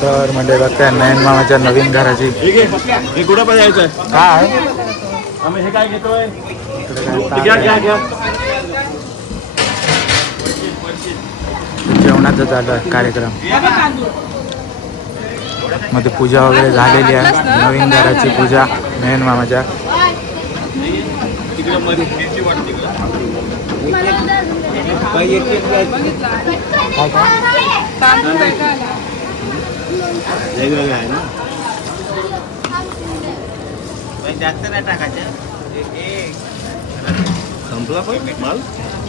तर म्हणजे बघताय नयन मामाच्या नवीन घराची हे कुठं पण यायचं काय आम्ही हे काय घेतोय जेवणाचं झालं कार्यक्रम मध्ये पूजा वगैरे झालेली आहे. नवीन घराची पूजा नयन मामाच्या. वेगवेगळं आहे ना जास्त नाही टाकायचं संपला पण माल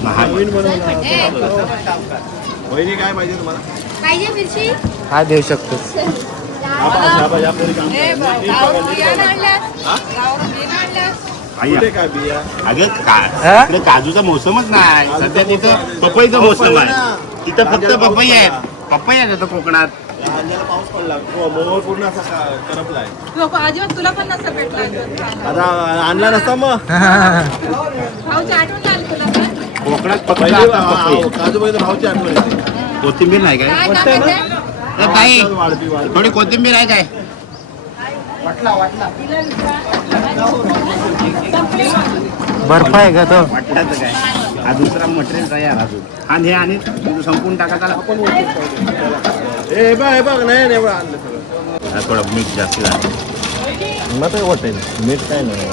नवीन बनवला. वहिनी काय पाहिजे तुम्हाला पाहिजे मिरची काय देऊ शकतोस काय बिया अगं काजूचा मोसमच नाही सध्या तिथं पपईचा मोसम आहे. तिथं फक्त पपई आहेत. पपई आहे तिथं कोकणात. पाऊस पडला मोहोर पूर्ण असा करपलाय. अजिबात तुला पण नसतं भेटला आता आणला नसता मग भाऊची आठवण झाली तुला पण कोकणात फक्त काजू बघितलं भाऊची आठवण येते. कोथिंबीर नाही काय ताई थोडी कोथिंबीर आहे काय बर्फ आहे का तो वाटल्याचं काय हा दुसरा मटेरियल तयार अजून आणि हे आणि संपून टाकायचा आपण हे बघ नाही एवढं आणलं सगळं. थोडं मीठ जास्त झालं मग ते वाटेल मीठ काय नाही.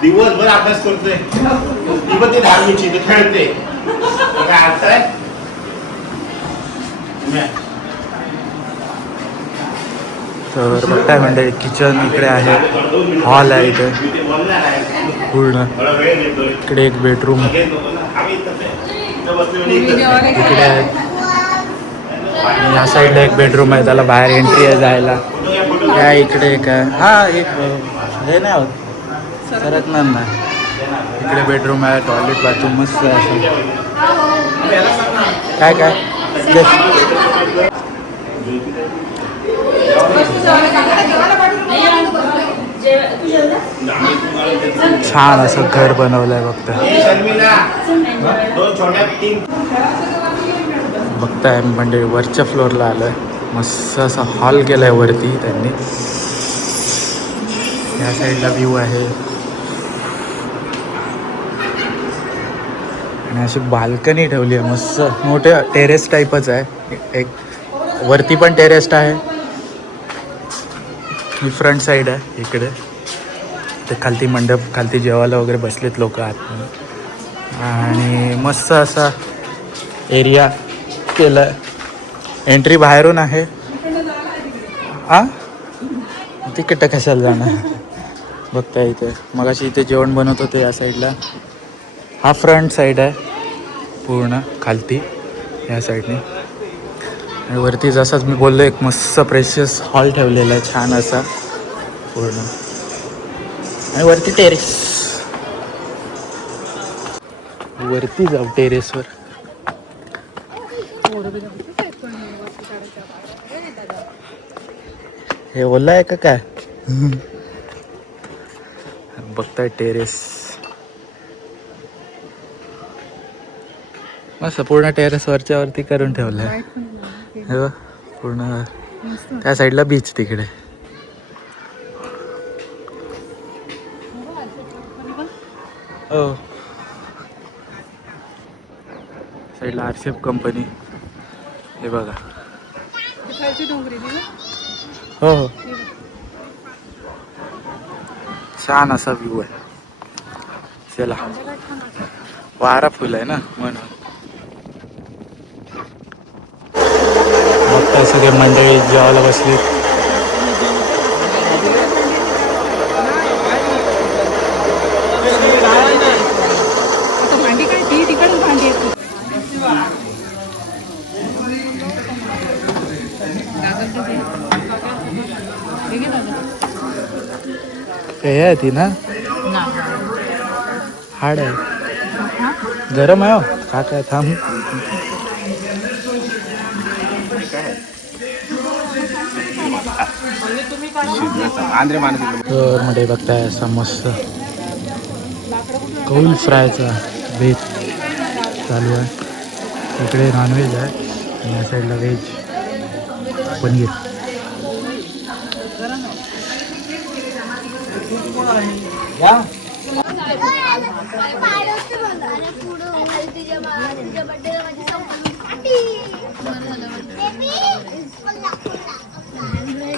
दिवसभर अभ्यास करतोय दिवस ते धार्मिकची ते खेळते काय अर्थ आहे. तर बघताय म्हणजे किचन इकडे आहे. हॉल आहे इथे पूर्ण. इकडे एक बेडरूम इकडे आहे. आणि या साईडला एक बेडरूम आहे. त्याला बाहेर एंट्री आहे जायला. त्या इकडे एक आहे. हा एक हे नाही होत सरकणार नाही. इकडे बेडरूम आहे. टॉयलेट बाथरूम मस्त आहे असं. काय काय छान असं घर बनवलंय बघताय म्हणजे वरच्या फ्लोअरला आलंय. मस्त असा हॉल केलाय वरती त्यांनी. या साईडला व्ह्यू आहे आणि अशी बाल्कनी ठेवली आहे मस्त. मोठे टेरेस टाईपच आहे. एक वरती पण टेरेस आहे. ही फ्रंट साईड आहे इकडे. ते खालती मंडप खालती जेवायला वगैरे बसलेत लोक आतमध्ये. आणि मस्त असा एरिया केला. एंट्री बाहेरून आहे. हां तिकडं कशाला जाणार. बघता इथे मगाशी इथे जेवण बनवत होते या साईडला. हा फ्रंट साईड आहे पूर्ण खालती या साईडने. आणि वरती जसाच मी बोललो एक मस्त प्रेशियस हॉल ठेवलेला आहे छान असा पूर्ण. आणि वरती टेरेस. वरती जाऊ टेरेसवर. हे ओला आहे का काय. बघताय टेरेस मस्त पूर्ण टेरेस वरच्या वरती करून ठेवलंय. हे बघ पूर्ण त्या साईडला बीच तिकडे. हो साईडला आरसीएफ कंपनी. हे बघा हो हो छान असा व्ह्यू आहे. चला वारा फुल आहे ना म्हणून. मग काय सगळे मंडळी जेवायला बसली. हे आहे ती ना हाड आहे गरम आहे. का काय थांब. तर मध्ये बघताय असं मस्त कौल फ्रायचा बेत चालू आहे. इकडे नॉनव्हेज आहे आणि या साईडला व्हेज पनीर.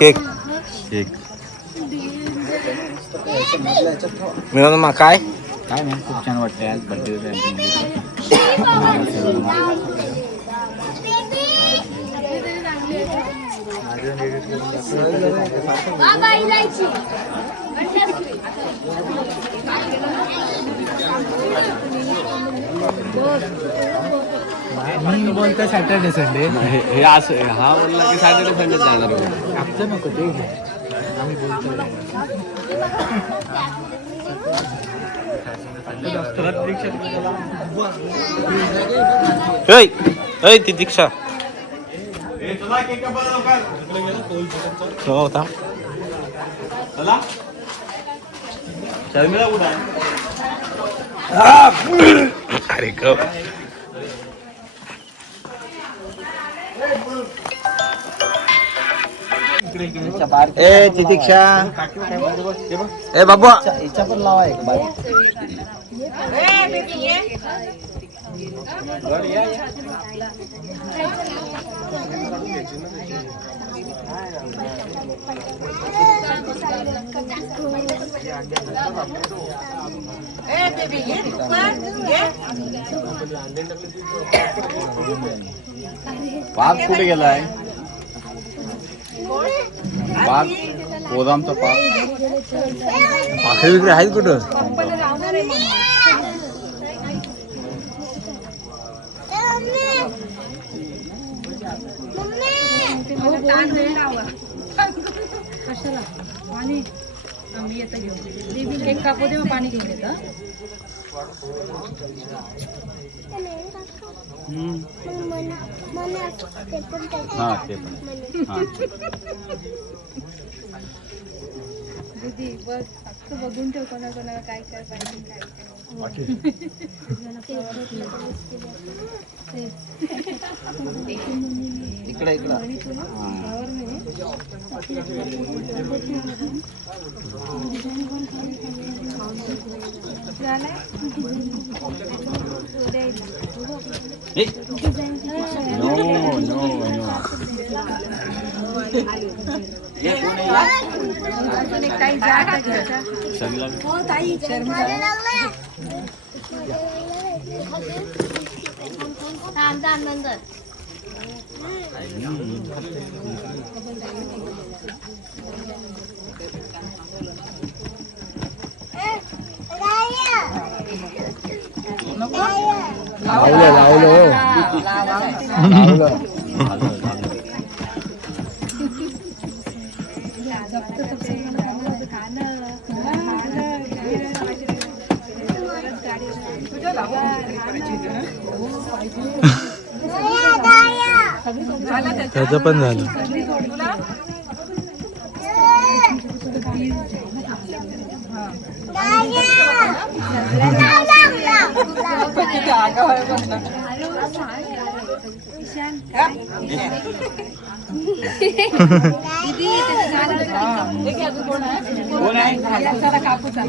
केक केक मिळून मग काय काय नाही. खूप छान वाटतंय आज बर्थडे. मी बोलतो सॅटर्डे संडे. हे असं हा बोलला की सॅटर्डे संडे जाणार आहे. आमचं नको ते घे. आम्ही बोलतो ती दीक्षा होता. अरे ग ए दीक्षा ए बाबू इच्छा पण लावा एक बाय. पाक कुठे गेलाय? पाक गोदामचा पाक पाखरे विक्री आहेत कुठं? कशाला पाणी आम्ही येतं घेऊन दीदी केक कापू दे, मग पाणी घेऊन येतं. हा ते पण हा. दीदी बस फक्त बघून ठेव कोणाकोणाला काय काय पाहिजे काय इकडे इकडं त्याचं पण झालं.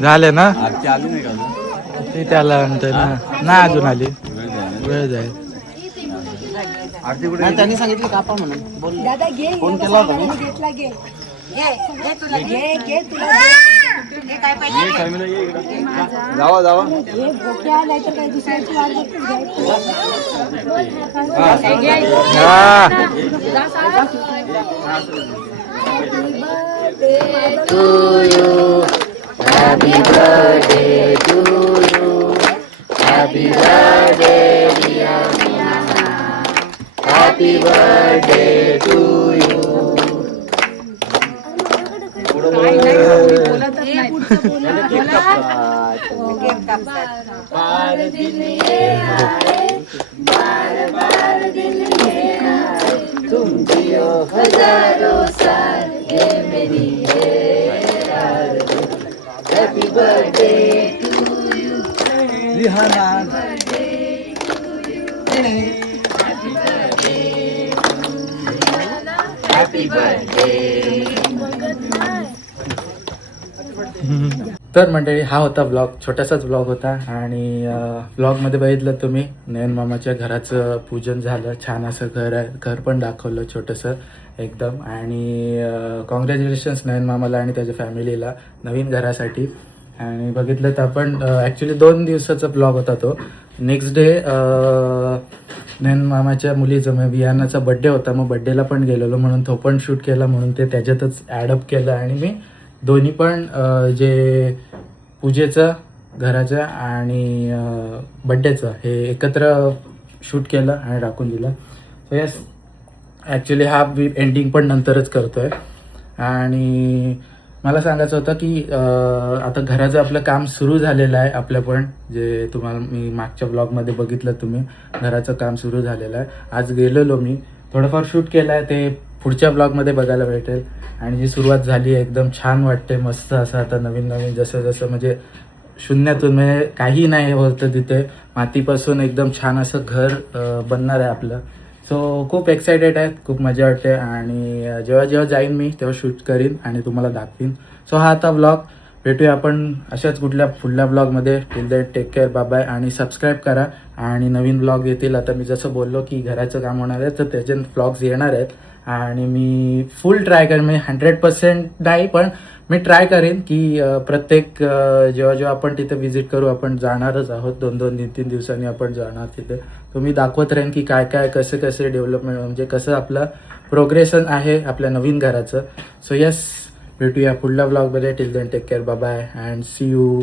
झाले ना ते त्याला म्हणतोय ना अजून आली वेळ जाईल. त्यांनी सांगितलं कापा म्हणून बोल. फोन केला होता मी. जावा जावा Happy birthday to you. Happy birthday dear Mama. Happy birthday to you. बार दिन ये आए, बार बार दिन ये आए, तुम जियो हजारों साल, ये मेरी है आरज़ू. Happy birthday to you. लिहाना तर मंडळी हा होता ब्लॉग, छोटासाच ब्लॉग होता. आणि ब्लॉगमध्ये बघितलं तुम्ही नयन मामाच्या घराचं पूजन झालं. छान असं घर आहे, घर पण दाखवलं छोटंसं एकदम. आणि कॉंग्रॅच्युलेशन्स नयन मामाला आणि त्याच्या फॅमिलीला नवीन घरासाठी. आणि बघितलं तर आपण ॲक्च्युली 2 दिवसाचा ब्लॉग होता तो. नेक्स्ट डे नयन मामाच्या मुलीचं मग वियानाचा बड्डे होता, मग बड्डेला पण गेलेलो म्हणून तो पण शूट केला, म्हणून ते त्याच्यातच ॲडअप केलं. आणि मी दोन्ही पण जे पूजेचं घराचं आणि बड्डेचं हे एकत्र शूट केलं आणि टाकून दिलं. सो यस, ॲक्च्युली हा एंडिंग पण नंतरच करतो आहे. आणि मला सांगायचं होतं की आता घराचं आपलं काम सुरू झालेलं आहे. आपलं पण जे तुम्हाला मी मागच्या ब्लॉगमध्ये बघितलं तुम्ही, घराचं काम सुरू झालेलं आहे. आज गेलेलो मी, थोडंफार शूट केलं आहे, ते पुढच्या ब्लॉगमध्ये बघायला भेटेल. आणि जी सुरुवात झाली आहे एकदम छान वाटते, मस्त असं आता नवीन नवीन जसं म्हणजे शून्यातून म्हणजे काही नाही होतं तिथे, मातीपासून एकदम छान असं घर बनणार आहे आपलं. सो खूप एक्सायटेड आहेत, खूप मजा वाटते. आणि जेव्हा जाईन मी तेव्हा शूट करीन आणि तुम्हाला दाखवीन. सो हा आता ब्लॉग, भेटूया आपण अशाच कुठल्या पुढल्या ब्लॉगमध्ये. Till that take care, bye bye. आणि सबस्क्राईब करा आणि नवीन ब्लॉग येतील. आता मी जसं बोललो की घराचं काम होणार आहे तर त्याचे ब्लॉग्स येणार आहेत. आणि मी फुल ट्राय करेन, म्हणजे 100% नाही पण मी ट्राय करेन की प्रत्येक जेव्हा आपण तिथे व्हिजिट करू, आपण जाणारच आहोत 2-2, 3-3 दिवसांनी आपण जाणार तिथे. तो मी दाखवत राहीन की काय कसे डेव्हलपमेंट, म्हणजे कसं आपलं प्रोग्रेशन आहे आपल्या नवीन घराचं. सो यस, भेटूया पुढल्या ब्लॉगमध्ये. Till then take care, bye bye and see you.